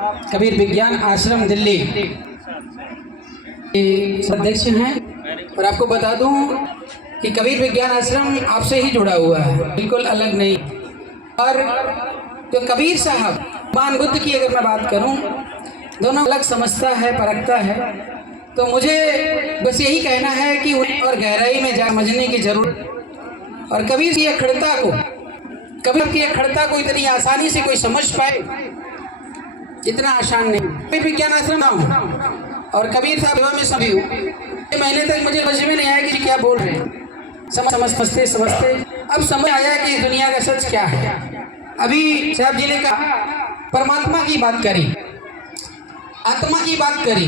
कबीर विज्ञान आश्रम दिल्ली अध्यक्ष हैं। और आपको बता दूं कि कबीर विज्ञान आश्रम आपसे ही जुड़ा हुआ है, बिल्कुल अलग नहीं। और जो कबीर साहब, भगवान बुद्ध की अगर मैं बात करूं, दोनों अलग समझता है, परखता है। तो मुझे बस यही कहना है कि उन्हें और गहराई में समझने की जरूरत। और कबीर की अखंडता को, कबीर की अखंडता को इतनी आसानी से कोई समझ पाए, इतना आसान नहीं। कबीर विज्ञान आश्रम हूँ और कबीर साहब में सभी हूँ। महीने तक मुझे समझ में नहीं आया कि क्या बोल रहे हैं। समझते अब समझ आया कि दुनिया का सच क्या है। अभी साहब जी ने कहा परमात्मा की बात करी, आत्मा की बात करी।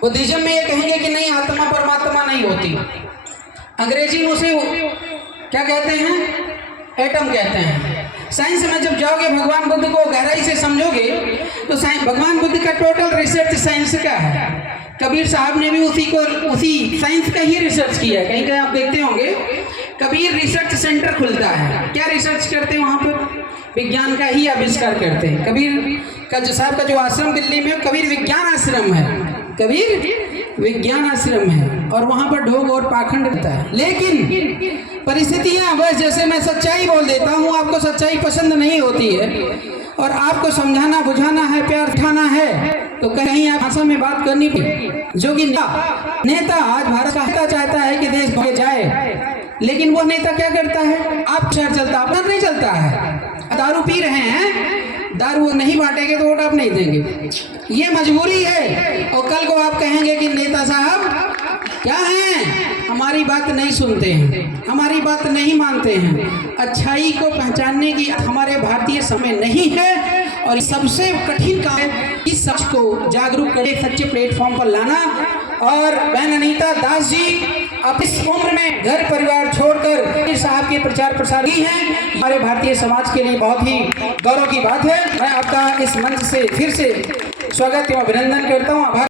बुद्धिज्म में ये कहेंगे कि नहीं, आत्मा परमात्मा नहीं होती। अंग्रेजी में उसे क्या कहते हैं, एटम कहते हैं। साइंस में जब जाओगे, भगवान बुद्ध को गहराई से समझोगे तो भगवान बुद्ध का टोटल रिसर्च साइंस का है। कबीर साहब ने भी उसी साइंस का ही रिसर्च किया है। कहीं कहीं आप देखते होंगे कबीर रिसर्च सेंटर खुलता है। क्या रिसर्च करते हैं वहाँ पर? विज्ञान का ही आविष्कार करते हैं। कबीर का जो साहब का जो आश्रम दिल्ली में, कबीर विज्ञान आश्रम है, कबीर विज्ञान आश्रम है। और वहाँ पर ढोंग और पाखंड रहता है। लेकिन परिस्थितियाँ बस, जैसे मैं सच्चाई बोल देता हूँ, आपको सच्चाई पसंद नहीं होती है और आपको समझाना बुझाना है, प्यार उठाना है, तो कहीं आप भाषा में बात करनी पड़ेगी। जो कि नेता आज भारत का चाहता है कि देश भागे जाए, लेकिन वो नेता क्या करता है? आप शहर चलता, अपना नहीं चलता है। दारू पी रहे हैं, दारू वो नहीं बांटेंगे तो वोट आप नहीं देंगे, ये मजबूरी है। और कल को आप कहेंगे कि नेता साहब क्या हैं, हमारी बात नहीं सुनते हैं, हमारी बात नहीं मानते हैं। अच्छाई को पहचानने की हमारे भारतीय समय नहीं है। और सबसे कठिन काम है इस सच को जागरूक करके सच्चे प्लेटफॉर्म पर लाना। और बहन अनीता दास जी अब इस उम्र में घर परिवार छोड़कर कबीर साहब के प्रचार प्रसार की हैं, हमारे भारतीय समाज के लिए बहुत ही गौरव की बात है। मैं आपका इस मंच से फिर से स्वागत एवं अभिनंदन करता हूँ।